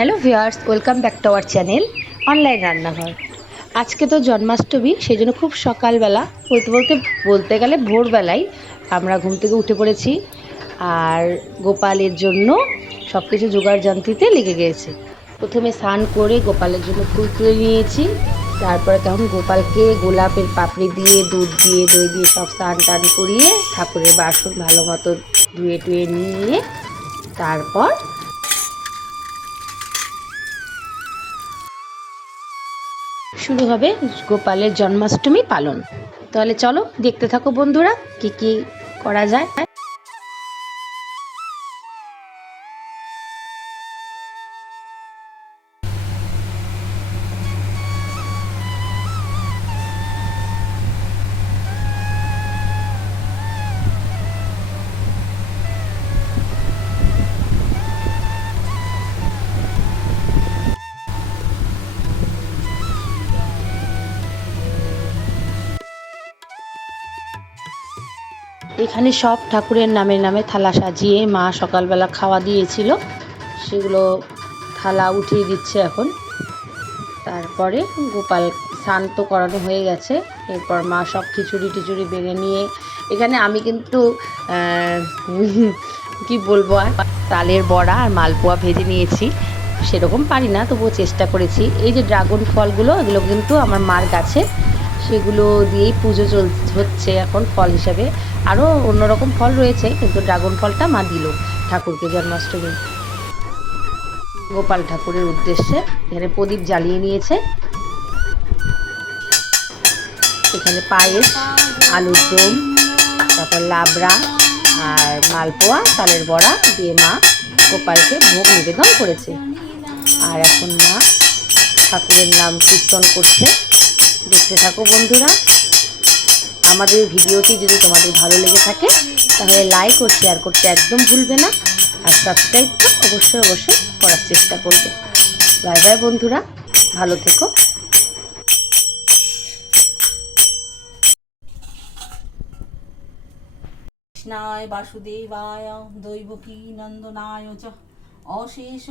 Hello viewers, welcome back to our channel online রান্নাঘর। আজকে তো জন্মাষ্টমী, সেই জন্য খুব সকালবেলা বলতে গেলে ভোরবেলায় আমরা ঘুম থেকে উঠে পড়েছি আর গোপালের জন্য সব কিছু জোগাড় জান্তিতে লেগে গিয়েছে। প্রথমে স্নান করে গোপালের জন্য ফুল তুলে নিয়েছি, তারপরে তখন গোপালকে গোলাপের পাপড়ি দিয়ে দুধ দিয়ে দই দিয়ে সব স্নান টান করিয়ে ঠাকুরের বাসন ভালো মতো ধুয়ে টুয়ে নিয়ে তারপর শুরু হবে গোপালের জন্মাষ্টমী পালন। তাহলে চলো দেখতে থাকো বন্ধুরা, কি কি করা যায়। এখানে সব ঠাকুরের নামে নামে থালা সাজিয়ে মা সকালবেলা খাওয়া দিয়েছিল, সেগুলো থালা উঠিয়ে দিচ্ছে এখন। তারপরে গোপাল স্নান তো করানো হয়ে গেছে, এরপর মা সব খিচুড়ি টিচুড়ি বেড়ে নিয়ে এখানে আমি কিন্তু কি বলবো আর তালের বড়া আর মালপোয়া ভেজে নিয়েছি। সেরকম পারি না, তবুও চেষ্টা করেছি। এই যে ড্রাগন ফলগুলো, এগুলো কিন্তু আমার মার গাছে, সেগুলো দিয়েই পুজো হচ্ছে এখন ফল হিসাবে। আরও অন্যরকম ফল রয়েছে, কিন্তু ড্রাগন ফলটা মা দিল ঠাকুরকে জন্মাষ্টমী গোপাল ঠাকুরের উদ্দেশ্যে। এখানে প্রদীপ জ্বালিয়ে নিয়েছে, এখানে পায়েস, আলুর দম, তারপর লাবড়া আর মালপোয়া তালের বড়া দিয়ে মা গোপালকে ভোগ নিবেদন করেছে। আর এখন মা ঠাকুরের নাম কীর্তন করছে। দেখতে থাকো বন্ধুরা। আমাদের ভিডিওটি যদি তোমাদের ভালো লেগে থাকে তাহলে লাইক ও শেয়ার করতে একদম ভুলবে না, আর সাবস্ক্রাইব তো অবশ্যই করার চেষ্টা করবে। বাই বাই বন্ধুরা, ভালো থেকো। কৃষ্ণায় বাসুদেবায় দৈবকী নন্দনায় চ অশেষ